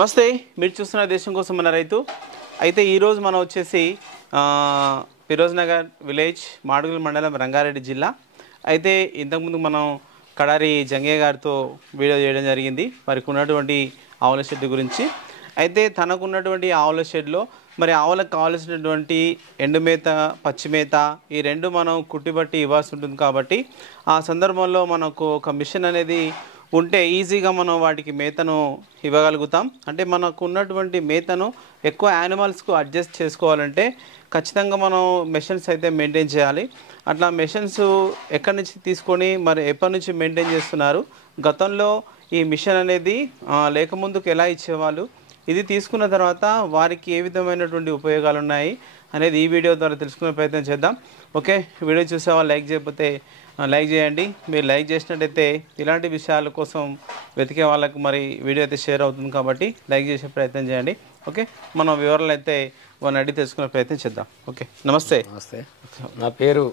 నమస్తే, మీరు చూస్తున్న దేశం కోసం మన రైతు. అయితే ఈరోజు మనం వచ్చేసి ఫిరోజ్ నగర్ విలేజ్, మాడుగుల మండలం, రంగారెడ్డి జిల్లా. అయితే ఇంతకుముందు మనం కడారి జంగయ్య గారితో వీడియో చేయడం జరిగింది వారికి ఉన్నటువంటి ఆవుల షెడ్ గురించి. అయితే తనకున్నటువంటి ఆవుల షెడ్లో మరి ఆవులకు కావాల్సినటువంటి ఎండుమేత, పచ్చిమేత ఈ రెండు మనం కుట్టిబట్టి ఇవ్వాల్సి ఉంటుంది. కాబట్టి ఆ సందర్భంలో మనకు ఒక మిషన్ అనేది ఉంటే ఈజీగా మనం వాటికి మేతను ఇవ్వగలుగుతాం. అంటే మనకు ఉన్నటువంటి మేతను ఎక్కువ యానిమల్స్కు అడ్జస్ట్ చేసుకోవాలంటే ఖచ్చితంగా మనం మెషిన్స్ అయితే మెయింటైన్ చేయాలి. అట్లా మెషిన్స్ ఎక్కడి నుంచి తీసుకొని మరి ఎప్పటి నుంచి మెయింటైన్ చేస్తున్నారు, గతంలో ఈ మిషన్ అనేది లేకముందుకు ఎలా ఇచ్చేవాళ్ళు, ఇది తీసుకున్న తర్వాత వారికి ఏ విధమైనటువంటి ఉపయోగాలు ఉన్నాయి అనేది ఈ వీడియో ద్వారా తెలుసుకునే ప్రయత్నం చేద్దాం. ఓకే, వీడియో చూసేవాళ్ళు లైక్ చేయకపోతే లైక్ చేయండి. మీరు లైక్ చేసినట్టయితే ఇలాంటి విషయాల కోసం వెతికే వాళ్ళకు మరి వీడియో అయితే షేర్ అవుతుంది. కాబట్టి లైక్ చేసే ప్రయత్నం చేయండి. ఓకే, మనం వివరాలు అయితే వాళ్ళని అడిగి తెలుసుకునే ప్రయత్నం చేద్దాం. ఓకే, నమస్తే. నమస్తే, నా పేరు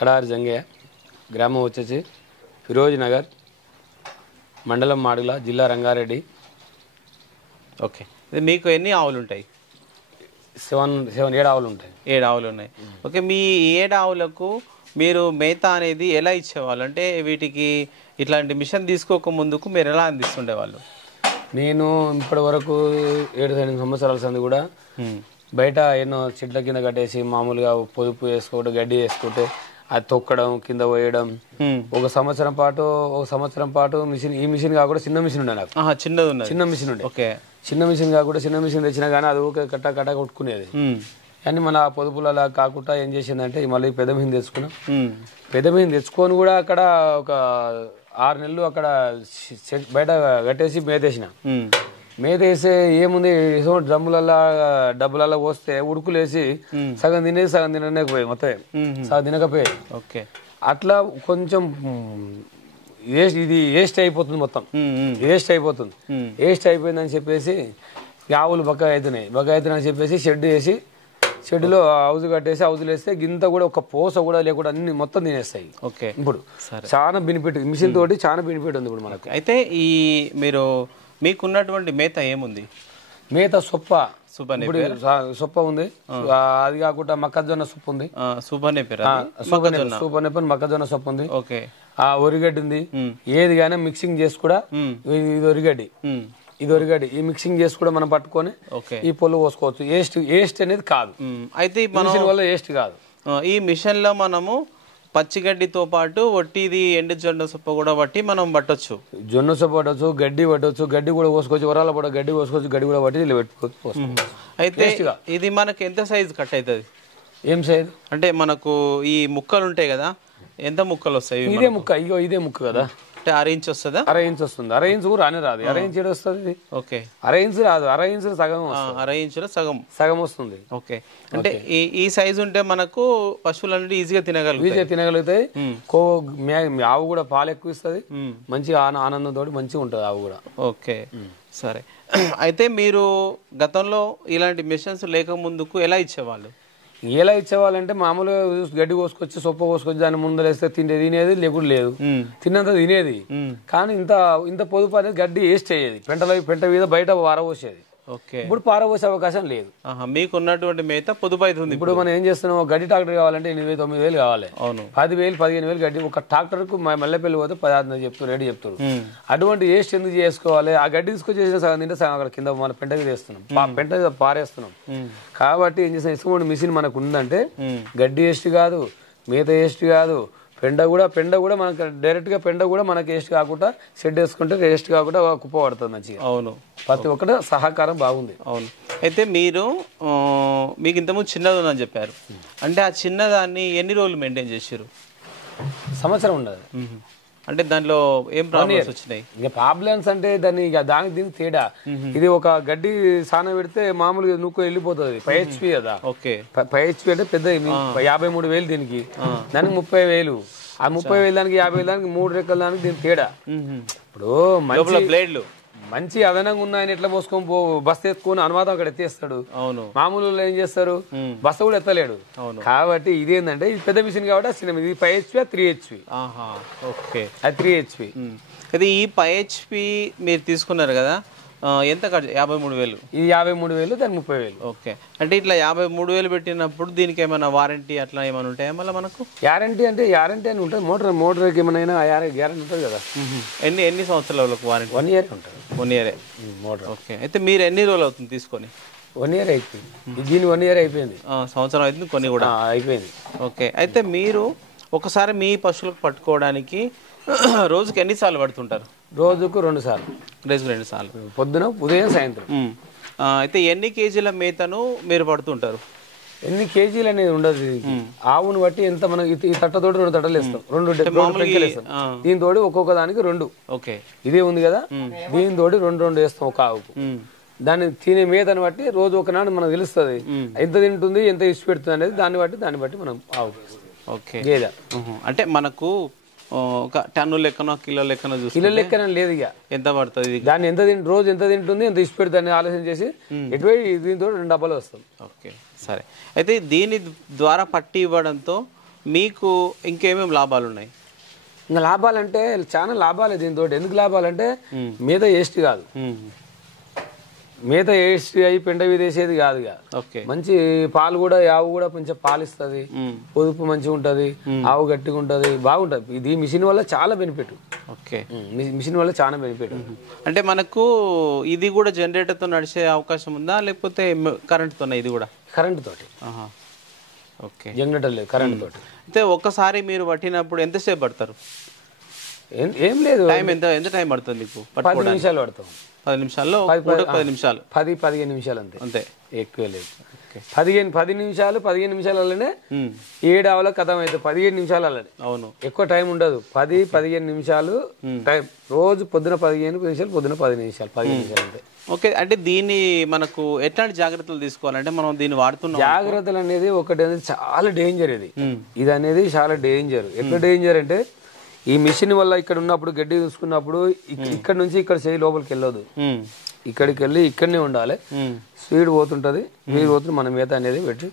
కడారి జంగయ్య. గ్రామం వచ్చేసి ఫిరోజ్ నగర్, మండలం మాడుగుల, జిల్లా రంగారెడ్డి. ఓకే, మీకు ఎన్ని ఆవులు ఉంటాయి? 7 ఆవులు ఉంటాయి. 7 ఆవులు ఉన్నాయి. ఓకే, మీ 7 ఆవులకు మీరు మేత అనేది ఎలా ఇచ్చేవాళ్ళు? అంటే వీటికి ఇట్లాంటి మిషన్ తీసుకోక ముందుకు మీరు ఎలా అందిస్తుండేవాళ్ళు? నేను ఇప్పటి వరకు 7 సంవత్సరాల సంది కూడా బయట ఎన్నో చెట్ల కింద కట్టేసి మామూలుగా పొదుపు వేసుకోవడం, గడ్డి వేసుకుంటే అది తొక్కడం, కింద పోయడం. ఒక సంవత్సరం పాటు మిషన్, ఈ మిషన్ కాకుండా చిన్న మిషన్ ఉండే నాకు. చిన్న మిషన్ ఉండే. ఓకే, చిన్న మిషన్ కాకుండా చిన్న మిషన్ తెచ్చినా కానీ అది ఊకే కట్ట కొట్టుకునేది. కానీ మన పొదుపులు అలా కాకుండా ఏం చేసిందంటే మళ్ళీ పెద్ద మిషన్ తెచ్చుకున్నాం. పెద్ద మిషన్ తెచ్చుకొని కూడా అక్కడ ఒక 6 నెలలు అక్కడ బయట కట్టేసి మేతేసిన. మేతేస్తే ఏముంది, డ్రమ్ములలో డబ్బులలో పోస్తే ఉడుకులేసి సగం తినేది, సగం తినకపోయేది, మొత్తం సగం తినకపోయేది. ఓకే, అట్లా కొంచెం ఇది వేస్ట్ అయిపోతుంది, మొత్తం వేస్ట్ అయిపోతుంది. వేస్ట్ అయిపోయిందని చెప్పేసి ఆవులు బక్క అవుతున్నాయని చెప్పేసి షెడ్ వేసి, షెడ్లో హౌజ్ కట్టేసి, హౌజులు వేస్తే గింత కూడా ఒక పోస కూడా లేకుండా అన్ని మొత్తం తినేస్తాయి. ఓకే, ఇప్పుడు చాలా బెనిఫిట్, మిషన్ తోటి చాలా బెనిఫిట్ ఉంది ఇప్పుడు మనకు. అయితే మీకున్నటువంటి మేత ఏముంది? మేత సొప్ప ఉంది, అది కాకుండా మొక్కజొన్న సొప్పు ఉంది, సూపర్ మొక్కజొన్న సొప్పు ఉంది. ఓకే, ఆ ఒరిగడ్డి ఉంది. ఏది కానీ మిక్సింగ్ చేసి కూడా, ఇది ఒరిగడ్డి, ఈ మిక్సింగ్ చేసి కూడా మనం పట్టుకొని ఈ పొల్లు పోసుకోవచ్చు. వేస్ట్ అనేది కాదు. అయితే మిషన్ వల్ల వేస్ట్ కాదు. ఈ మిషన్ లో మనము పచ్చిగడ్డితో పాటు వట్టిది ఎండు జొన్న సొప్ప కూడా పట్టి మనం పట్టొచ్చు. జొన్న సొప్ప పట్టొచ్చు, గడ్డి పట్టొచ్చు, గడ్డి కూడా పోసుకోవచ్చు, వరాల పడ గడ్డి పోసుకోవచ్చు, గడ్డి కూడా పట్టి పెట్టుకోవచ్చు. అయితే ఇది మనకు ఎంత సైజు కట్ అవుతుంది? ఏం సైజు అంటే మనకు ఈ ముక్కలు ఉంటాయి కదా, ఎంత ముక్కలు వస్తాయి? ఇదే ముక్క, ఇదే ముక్క కదా. అంటే 6 ఇంచ్ వస్తుందా? 6 ఇంచ్ వస్తుంది. 6 ఇంచ్ కూడా రాదు. 6 ఇంచ్ వస్తుంది. ఓకే, 6 ఇంచ్ రాదు, 6 ఇంచ్ సగం, 6 ఇంచుల సగం వస్తుంది. ఓకే, అంటే ఈ సైజు ఉంటే మనకు పశువులు అనేది ఈజీగా తినగలుగుతాయి. ఆవు కూడా పాలు ఎక్కువ ఇస్తుంది, మంచి ఆనందంతో మంచిగా ఉంటుంది ఆవు కూడా. ఓకే, సరే. అయితే మీరు గతంలో ఇలాంటి మిషన్స్ లేక ముందుకు ఎలా ఇచ్చేవాళ్ళు? ఎలా ఇచ్చేవాళ్ళంటే మామూలుగా గడ్డి కోసుకొచ్చి, సొప్ప కోసుకొచ్చి దాన్ని ముందర వేస్తే తినేది, లేకుండా లేదు, తిన్నంత తినేది. కానీ ఇంత పొదుపు అనేది గడ్డి వేస్ట్ అయ్యేది, పెంట మీద బయట పారబోసేది. ఓకే, ఇప్పుడు పారబోసే అవకాశం లేదు. మీకు ఉన్నటువంటి మేత పొదుపు అవుతుంది. ఇప్పుడు మనం ఏం చేస్తున్నాం, గడ్డి ట్రాక్టర్ కావాలంటే 8,000-9,000 కావాలి. అవును, 10,000-15,000 గడ్డి ఒక ట్రాక్టర్ కు మల్లెపల్లి పోతే 16 చెప్తారు, రెడీ చెప్తారు. అటువంటి వేస్ట్ ఎందుకు చేసుకోవాలి? ఆ గడ్డి తీసుకొచ్చేసిన సగం తింటే సగం అక్కడ కింద మన పెంట మీద వేస్తున్నాం, పెంట మీద పారేస్తున్నాం. కాబట్టి ఏం చేస్తాం, ఇసుక మిషన్ మనకు ఉందంటే గడ్డి వేస్ట్ కాదు, మేత వేస్ట్ కాదు, పెండ కూడా మనకు డైరెక్ట్ గా పెండ కూడా మనకి వేస్ట్ కాకుండా షెడ్ వేసుకుంటే వేస్ట్ కాకుండా కుప్ప పడుతుంది మంచిగా. అవును, ప్రతి ఒక్కటి సహకారం బాగుంది. అవును. అయితే మీకు ఇంతకుముందు చిన్నది ఉందని చెప్పారు, అంటే ఆ చిన్నదాన్ని ఎన్ని రోజులు మెయింటైన్ చేశారు? సంవత్సరం ఉండదు. అంటే దాంట్లో ఏం ప్రాబ్లమ్స్ వచ్చినాయి? ఇక ప్రాబ్లమ్స్ అంటే దానికి దీనికి తేడా, ఇది ఒక గడ్డి సాన పెడితే మామూలుగా నువ్వు వెళ్ళిపోతుంది. 5 HP కదా. ఓకే, 5 HP అంటే పెద్ద 53,000 దీనికి, దానికి 30,000. ఆ 30,000 దానికి 50,000 దానికి 3 రెక్కల దానికి దీనికి తేడా. ఇప్పుడు మంచి బ్లేడ్లు మంచి అదనంగా ఉన్నాయని ఎట్లా మోసుకొని బస్సు ఎత్తుకొని అనుమాతం అక్కడ ఎత్తేస్తాడు. అవును, మామూలు ఏం చేస్తారు, బస్సు కూడా ఎత్తలేడు. కాబట్టి ఇదేంటంటే ఇది పెద్ద మిషన్ కాబట్టి చిన్న, ఇది 5 HP 3 HP. ఓకే, అది 3 HP. ఇది ఈ 5HP మీరు తీసుకున్నారు కదా, ఎంత ఖర్చు? 53,000. ఇది 53,000, దాని 30,000. ఓకే, అంటే ఇట్లా 53,000 పెట్టినప్పుడు దీనికి ఏమైనా వారంటీ అట్లా ఏమైనా ఉంటాయా మళ్ళీ మనకు? గ్యారంటీ అంటే గ్యారంటీ అని ఉంటుంది. మోటార్కి ఏమైనా గ్యారంటీ ఉంటుంది కదా. ఎన్ని సంవత్సరాల వారంటీ? 1 year ఉంటుంది. 1 year మోటార్. ఓకే, అయితే మీరు ఎన్ని రోజులు అవుతుంది తీసుకొని? 1 year అయిపోయింది. దీని 1 year అయిపోయింది. సంవత్సరం అవుతుంది కొన్ని కూడా అయిపోయింది. ఓకే, అయితే మీరు ఒకసారి మీ పశువులకు పట్టుకోవడానికి రోజుకి ఎన్నిసార్లు పడుతుంటారు? రోజుకు 2 సార్లు. రోజుకు 2 సార్లు, పొద్దున, ఉదయం, సాయంత్రం. అయితే ఎన్ని కేజీల మేతను మీరు పడుతుంటారు? ఎన్ని కేజీలు అనేది ఉండదు. ఆవును బట్టి ఎంత మనం ఈ తట్టతోటి 2 తట్టలు వేస్తాం, 2 పెంకలు వేస్తాం. దీనితోటి ఒక్కొక్క దానికి 2. ఓకే, ఇదే ఉంది కదా, దీనితోటి 2 వేస్తాం ఒక ఆవుకు. దాన్ని తినే మేతను బట్టి రోజు ఒకనాడు మనకు తెలుస్తుంది ఎంత తింటుంది, ఎంత ఇచ్చి పెడుతుంది అనేది. దాన్ని బట్టి మనం ఆవు. ఓకే, గేదె అంటే మనకు ఒక టన్ను లెక్కనో కిలో లెక్కనో చూసి కిలో లెక్కన లేదు. ఇక ఎంత పడుతుంది దాన్ని రోజు ఎంత తింటుంది, ఎంత ఇచ్చి పెడుతుంది అని ఆలోచన చేసి ఎటువంటి దీంతో 2 డబ్బాలు వస్తాం. ఓకే, సరే. అయితే దీని ద్వారా పట్టి ఇవ్వడంతో మీకు ఇంకేమేమి లాభాలు ఉన్నాయి? ఇంకా లాభాలంటే చాలా లాభాలే దీంతో. ఎందుకు లాభాలంటే మీద వేస్ట్ కాదు, మేత వేస్ట్ అయ్యి పెండ విదేసేది కాదు. మంచి పాలు కూడా, ఆవు కూడా కొంచెం పాలు ఇస్తుంది, పొదుపు మంచిగా ఉంటుంది, ఆవు గట్టిగా ఉంటుంది, బాగుంటుంది. ఇది మిషన్ వల్ల చాలా బెనిఫిట్. ఓకే, మిషన్ వల్ల చాలా బెనిఫిట్. అంటే మనకు ఇది కూడా జనరేటర్తో నడిచే అవకాశం ఉందా, లేకపోతే కరెంట్తో? ఇది కూడా కరెంట్ తోటి. ఓకే, జనరేటర్ లేదు, కరెంట్ తోటి. అయితే ఒక్కసారి మీరు పట్టినప్పుడు ఎంతసేపు పడతారు? ఏం లేదు, టైం ఎంత టైం పడుతుంది మీకు? 10 నిమిషాలు పడతాం. 10 నిమిషాల్లో 10 నిమిషాలు, 10-15 నిమిషాలు అంతే, ఎక్కువ లేదు. 10 నిమిషాలు 15 నిమిషాలలోనే 7 ఆవుల కథం అవుతుంది. 15 నిమిషాలలోనే. అవును, ఎక్కువ టైం ఉండదు. 10-15 నిమిషాలు టైం. రోజు పొద్దున 15 నిమిషాలు, పొద్దున 10 నిమిషాలు, 15 నిమిషాలు అంతే. ఓకే, అంటే దీన్ని మనకు ఎట్లాంటి జాగ్రత్తలు తీసుకోవాలంటే మనం దీన్ని వాడుతున్నాం? జాగ్రత్తలు అనేది ఒకటి అనేది చాలా డేంజర్. ఇది అనేది చాలా డేంజర్. ఎట్లా డేంజర్ అంటే ఈ మిషన్ వల్ల ఇక్కడ ఉన్నప్పుడు గడ్డి చూసుకున్నప్పుడు ఇక్కడ నుంచి ఇక్కడ చేయి లోపలికి వెళ్ళదు, ఇక్కడికి వెళ్ళి ఇక్కడనే ఉండాలి. స్పీడ్ పోతుంటది, మీరు పోతుంది. మన మేత అనేది పెట్టి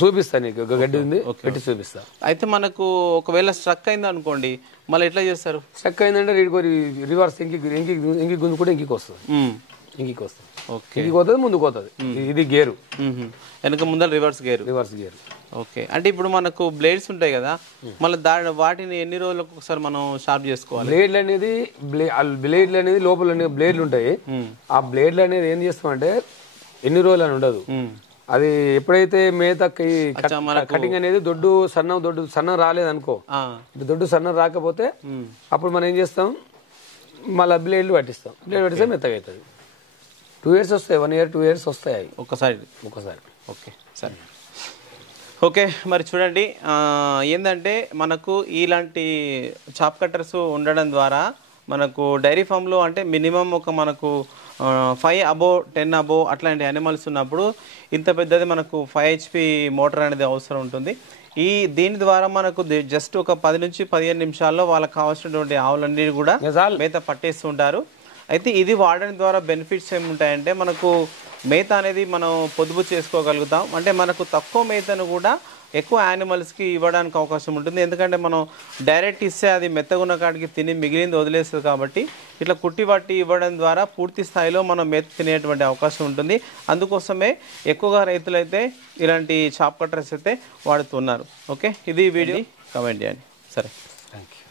చూపిస్తాను, నీకు గడ్డి ఉంది పెట్టి చూపిస్తా. అయితే మనకు ఒకవేళ స్ట్రక్ అయింది అనుకోండి, మళ్ళీ ఎట్లా చేస్తారు? స్ట్రక్ అయిందంటే రివర్స్ ఇంకి గుంజుకుంటే ఇంటికి వస్తుంది. ఇంటికి పోతుంది, ముందుకు పోతుంది. ఇది గేరు, వెనక ముందర రివర్స్ గేరు. ఓకే, అంటే ఇప్పుడు మనకు బ్లేడ్స్ ఉంటాయి కదా, మళ్ళీ వాటిని ఎన్ని రోజులకు ఒకసారి మనం షార్ప్ చేసుకోవాలి? బ్లేడ్లు అనేది లోపల బ్లేడ్లు ఉంటాయి. ఆ బ్లేడ్లు అనేది ఏం చేస్తామంటే ఎన్ని రోజులు అని ఉండదు. అది ఎప్పుడైతే మేత కటింగ్ అనేది దొడ్డు సన్నం రాలేదు అనుకో, దొడ్డు సన్నం రాకపోతే అప్పుడు మనం ఏం చేస్తాం, మళ్ళీ బ్లేడ్లు పట్టిస్తాం. బ్లేడ్ పట్టిస్తే మెత్తగా అవుతుంది. 2 years వస్తాయి, 1 year 2 years వస్తాయి ఒకసారి. ఓకే, సరే. ఓకే, మరి చూడండి, ఏంటంటే మనకు ఇలాంటి చాప్ కట్టర్స్ ఉండడం ద్వారా మనకు డైరీ ఫామ్లో అంటే మినిమం ఒక మనకు 5 above 10 above అట్లాంటి యానిమల్స్ ఉన్నప్పుడు ఇంత పెద్దది మనకు 5HP మోటార్ అనేది అవసరం ఉంటుంది. దీని ద్వారా మనకు జస్ట్ ఒక 10 నుంచి 15 నిమిషాల్లో వాళ్ళకి కావాల్సినటువంటి ఆవులన్నీ కూడా మేత పట్టేస్తుంటారు. అయితే ఇది వాడడం ద్వారా బెనిఫిట్స్ ఏముంటాయంటే మనకు మేత అనేది మనం పొదుపు చేసుకోగలుగుతాం. అంటే మనకు తక్కువ మేతను కూడా ఎక్కువ యానిమల్స్కి ఇవ్వడానికి అవకాశం ఉంటుంది. ఎందుకంటే మనం డైరెక్ట్ ఇస్తే అది మెత్తగున్న కాడికి తిని మిగిలింది వదిలేస్తుంది. కాబట్టి ఇట్లా కుట్టి పట్టి ఇవ్వడం ద్వారా పూర్తి స్థాయిలో మనం మేత తినేటువంటి అవకాశం ఉంటుంది. అందుకోసమే ఎక్కువగా రైతులైతే ఇలాంటి చాప్ కట్టర్స్ అయితే వాడుతున్నారు. ఓకే, ఇది వీడియో కమెంట్ చేయండి. సరే, థ్యాంక్ యూ.